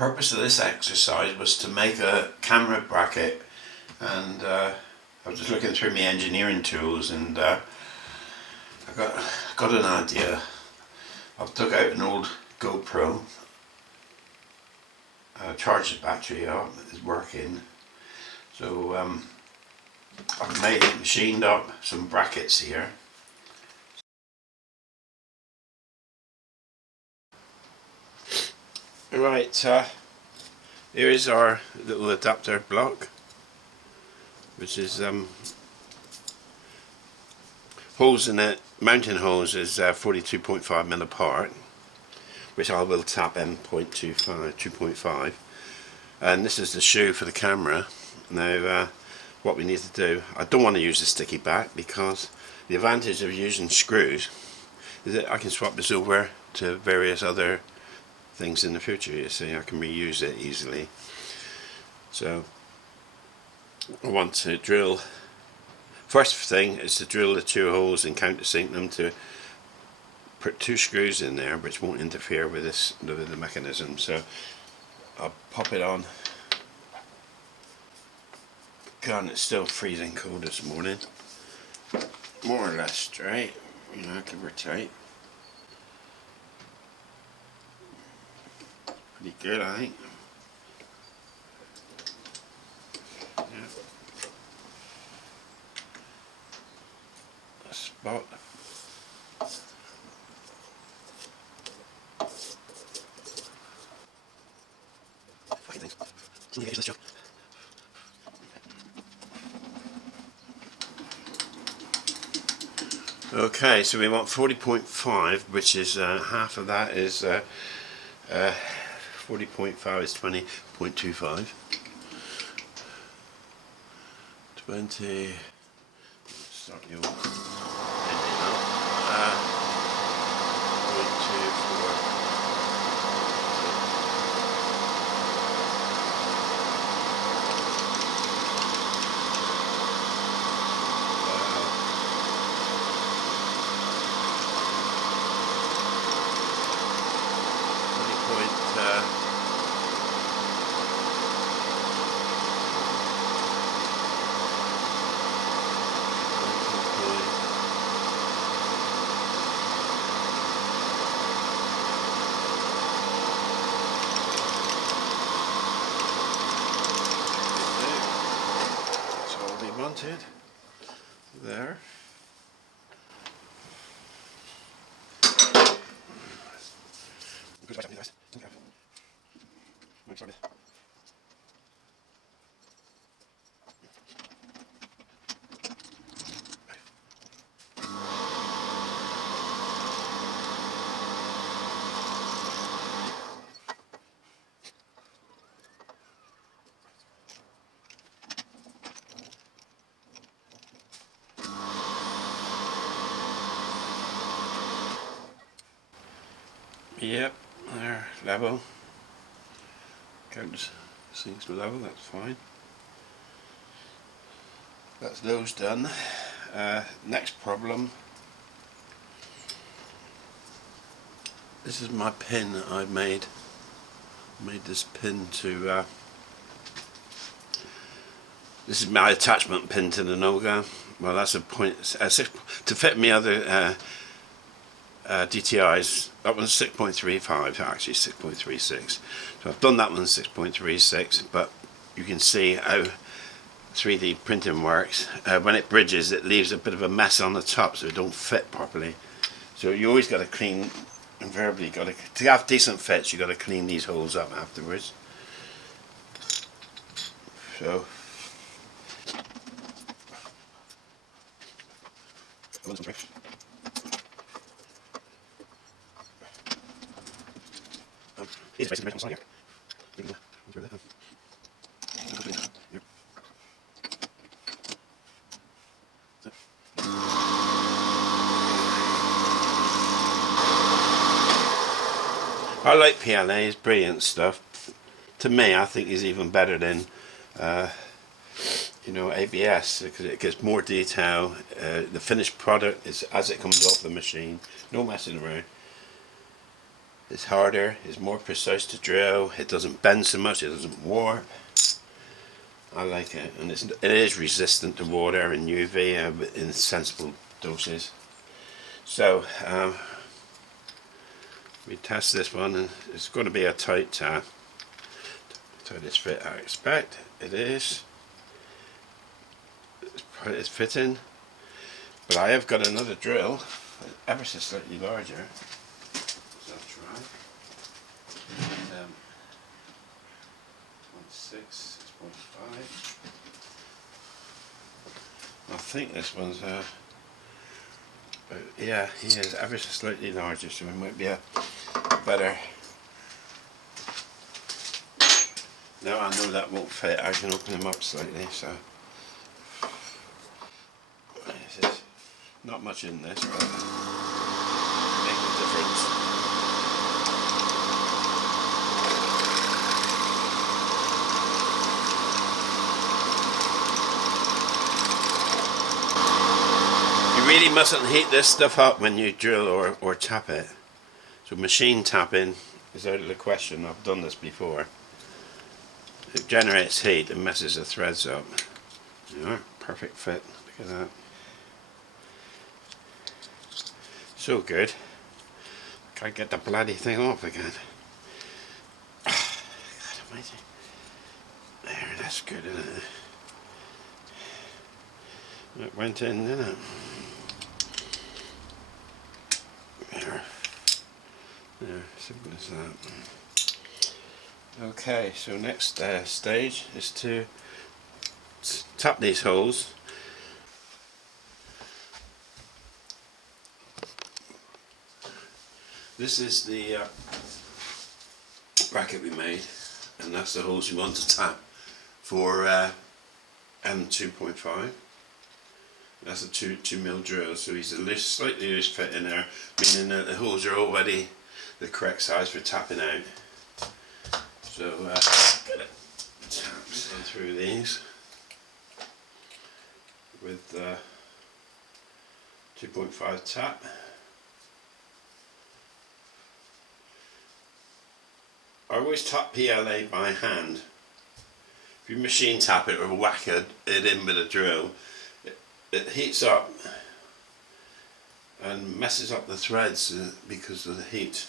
purpose of this exercise was to make a camera bracket, and I was just looking through my engineering tools, and I got an idea. I've dug out an old GoPro, charged the battery up, it's working, so I've machined up some brackets here. Right, here is our little adapter block, which is holes in it, mounting holes is 42.5mm apart, which I will tap in 2.5, and this is the shoe for the camera. Now what we need to do, I don't want to use a sticky back, because the advantage of using screws is that I can swap this over to various other things in the future. You see, I can reuse it easily. So I want to drill, first thing is to drill the two holes and countersink them to put two screws in there which won't interfere with this, the mechanism. So I'll pop it on. God, it's still freezing cold this morning. More or less straight, you know, give or take. Pretty good, I think. Yeah. A spot. Okay, so we want 40.5, which is half of that is 40.5 is 20.25. 20. Start you. 0.24. Wanted there. Yep, they're level. Counts things to level, that's fine. That's those done. Next problem. This is my pin that I've made. Made this pin to. This is my attachment pin to the Noga. Well, that's a point to fit me other. DTIs, that one's 6.35, actually 6.36. So I've done that one 6.36, but you can see how 3D printing works. When it bridges, it leaves a bit of a mess on the top, so it don't fit properly. So you always got to clean, invariably got to have decent fits, you got to clean these holes up afterwards. So I like PLA, it's brilliant stuff. To me, I think it's even better than you know, ABS, because it gives more detail. The finished product is as it comes off the machine, no messing around. It's harder, it's more precise to drill, it doesn't bend so much, it doesn't warp. I like it, and it is resistant to water and UV in sensible doses. So we test this one, and it's going to be a tightest fit I expect. It is. It's fitting, but I have got another drill, ever so slightly larger. So I'll try. 6.5. I think this one's yeah, he is ever so slightly larger, so it might be a better. Now I know that won't fit, I can open them up slightly, so there's not much in this, but make a difference. You really mustn't heat this stuff up when you drill or tap it. So machine tapping is out of the question. I've done this before. It generates heat and messes the threads up. Yeah, perfect fit. Look at that. So good. Can't get the bloody thing off again. God almighty. There, that's good, isn't it? It went in, didn't it? There. There, simple as that. Okay, so next stage is to tap these holes. This is the bracket we made, and that's the holes we want to tap for M2.5. That's a 2mm drill, so he's a slightly loose fit in there, meaning that the holes are already the correct size for tapping out. So get it taps in through these with 2.5 tap. I always tap PLA by hand. If you machine tap it or whack it in with a drill, it heats up and messes up the threads because of the heat.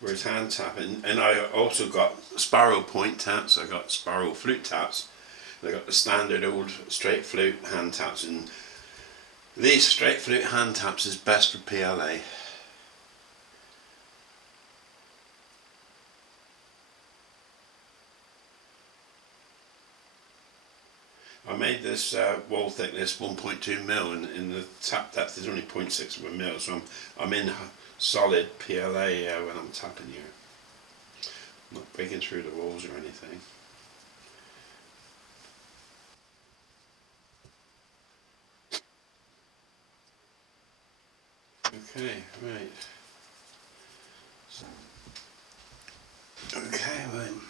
Whereas hand tapping, and I also got sparrow point taps, I got sparrow flute taps, I got the standard old straight flute hand taps, and these straight flute hand taps is best for PLA. I made this wall thickness 1.2mm, and in the tap depth is only 0.6mm, so I'm in solid PLA when I'm tapping here. I'm not breaking through the walls or anything. Okay, right. Okay, right.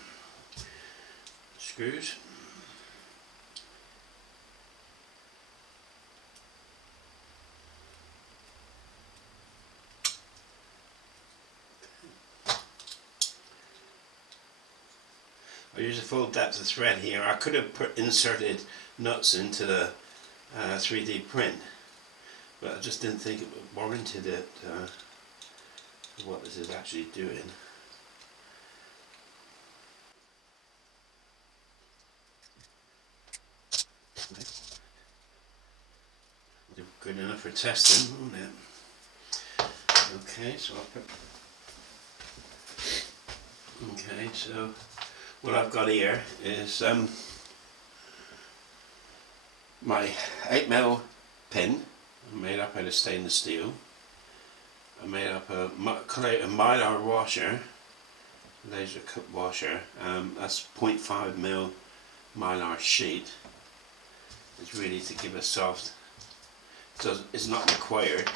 Screws. I use a full depth of thread here. I could have inserted nuts into the 3D print, but I just didn't think it warranted it for what this is actually doing. Good enough for testing, won't it? Okay, so I'll put. Okay, so what I've got here is my 8mm pin, made up out of stainless steel. I made up a Mylar washer, laser cut washer. That's 0.5mm Mylar sheet. It's really to give a soft. It's not required,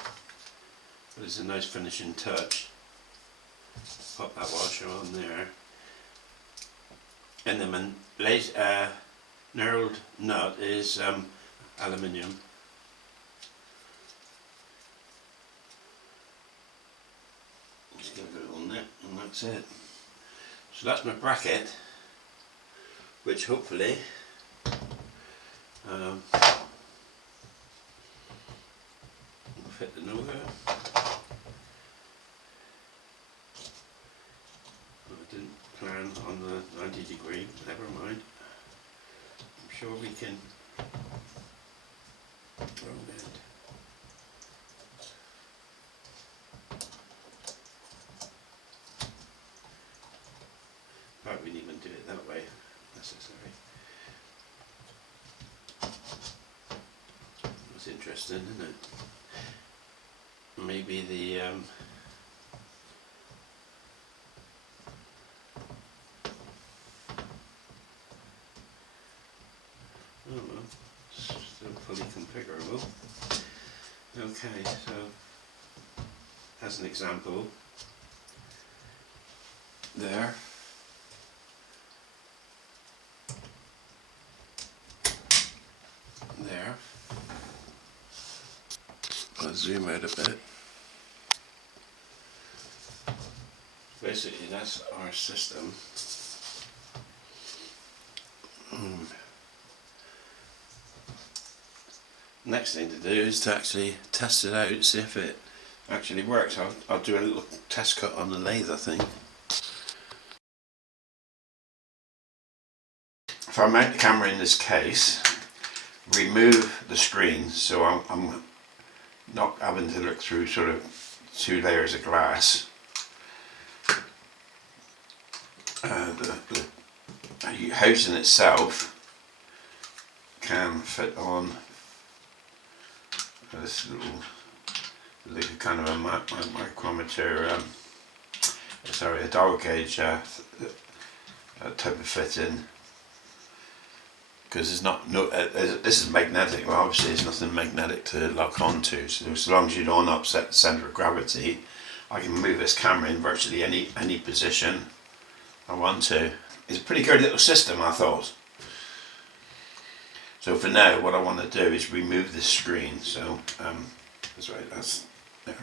but it's a nice finishing touch. Pop that washer on there. And the knurled nut is aluminium. Just give it a little nip and that's it. So that's my bracket, which hopefully will fit the Noga. I didn't plan on the 90°, never mind. I'm sure we can roll it. Probably wouldn't even do it that way if necessary. That's interesting, isn't it? Maybe the I don't know, still fully configurable. Okay, so as an example, there. There. I'll zoom out a bit. Basically, that's our system. Next thing to do is to actually test it out, see if it actually works. I'll do a little test cut on the lathe, I think. If I mount the camera in this case, remove the screen, so I'm not having to look through sort of 2 layers of glass. The housing itself can fit on this little kind of a micrometer, sorry, a dial gauge type of fitting. Because there's not this is magnetic. Well, obviously there's nothing magnetic to lock onto. So as long as you don't upset the centre of gravity, I can move this camera in virtually any position I want to. It's a pretty good little system, I thought. So for now, what I want to do is remove this screen. So that's right. That's there.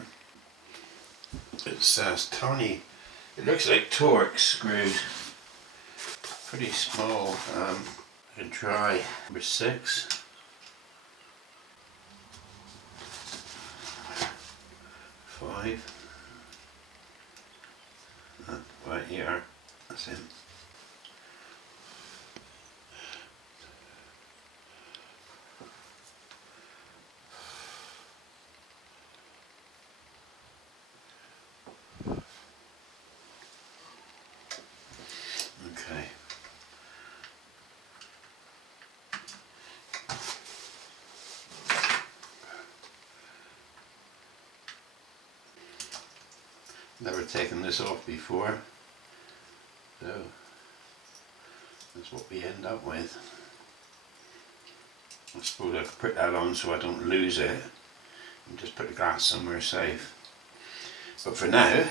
It's tiny. It looks like Torx screws. Pretty small. I can try number 6. 5. Right here. That's it. Okay. Never taken this off before, so that's what we end up with. I suppose I could put that on so I don't lose it and just put the glass somewhere safe. But for now,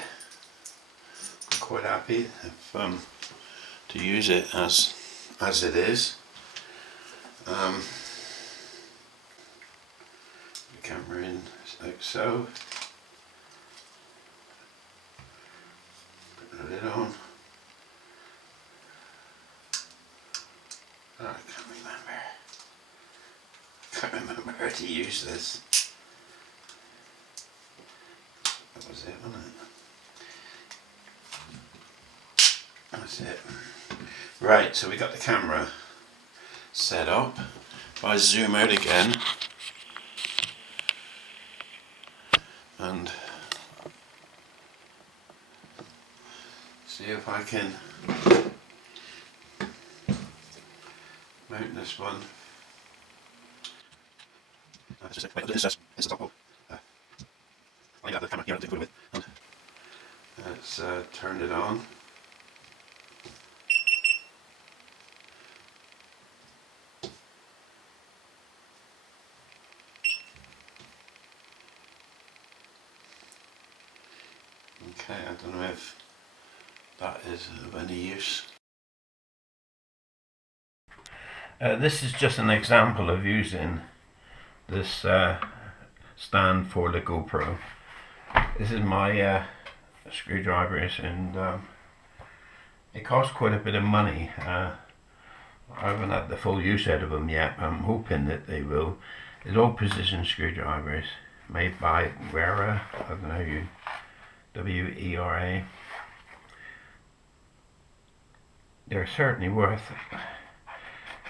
I'm quite happy if, to use it as it is. The camera in like so. Put the lid on. Oh, I can't remember how to use this. That was it, wasn't it? That's it. Right, so we got the camera set up. If I zoom out again and see if I can mount this one. This is top of. I got the camera here to put it with. And let's turn it on. Okay, I don't know if that is of any use. This is just an example of using this stand for the GoPro. This is my screwdrivers, and it costs quite a bit of money. I haven't had the full use out of them yet. I'm hoping that they will. It's all precision screwdrivers made by Wera. I don't know you. W-E-R-A. They're certainly worth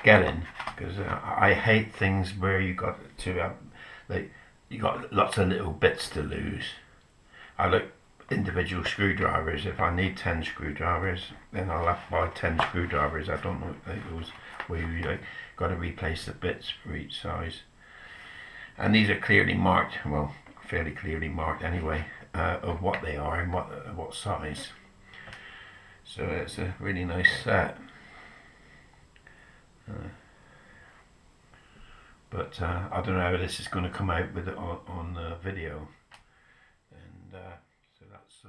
getting, because I hate things where you got to like you got lots of little bits to lose. I like individual screwdrivers. If I need 10 screwdrivers, then I'll have to buy 10 screwdrivers. I don't know like those where you like got to replace the bits for each size. And these are clearly marked, well, fairly clearly marked anyway, of what they are and what size. So it's a really nice set. But I don't know how this is going to come out with it on the video, and so that's